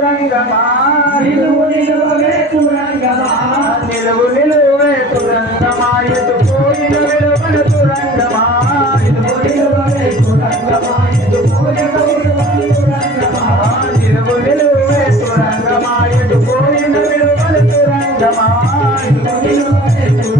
తురంగమా నిలువు నిలువే తురంగమా నిలువు నిలువే తురంగమా ఇటు పోయిన విలువల తురంగమా ఇటు నిలువే తురంగమా ఇటు పోయిన విలువల తురంగమా నిలువు నిలువే తురంగమా ఇటు పోయిన విలువల తురంగమా ఇటు నిలువే తురంగమా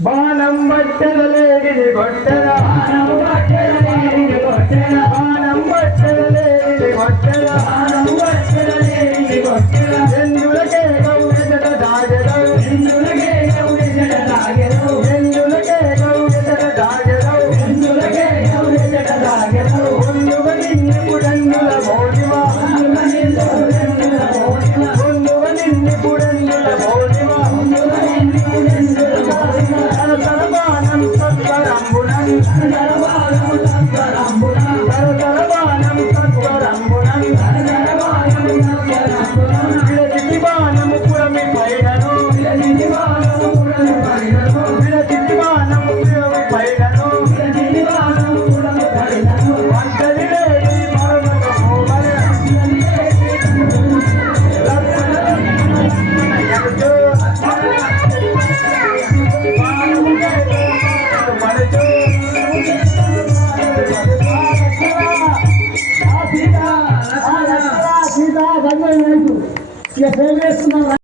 బాణం బట్టలే బట్టల. బాణం బట్టలే బట్టల. ఇక వేస్తున్నాం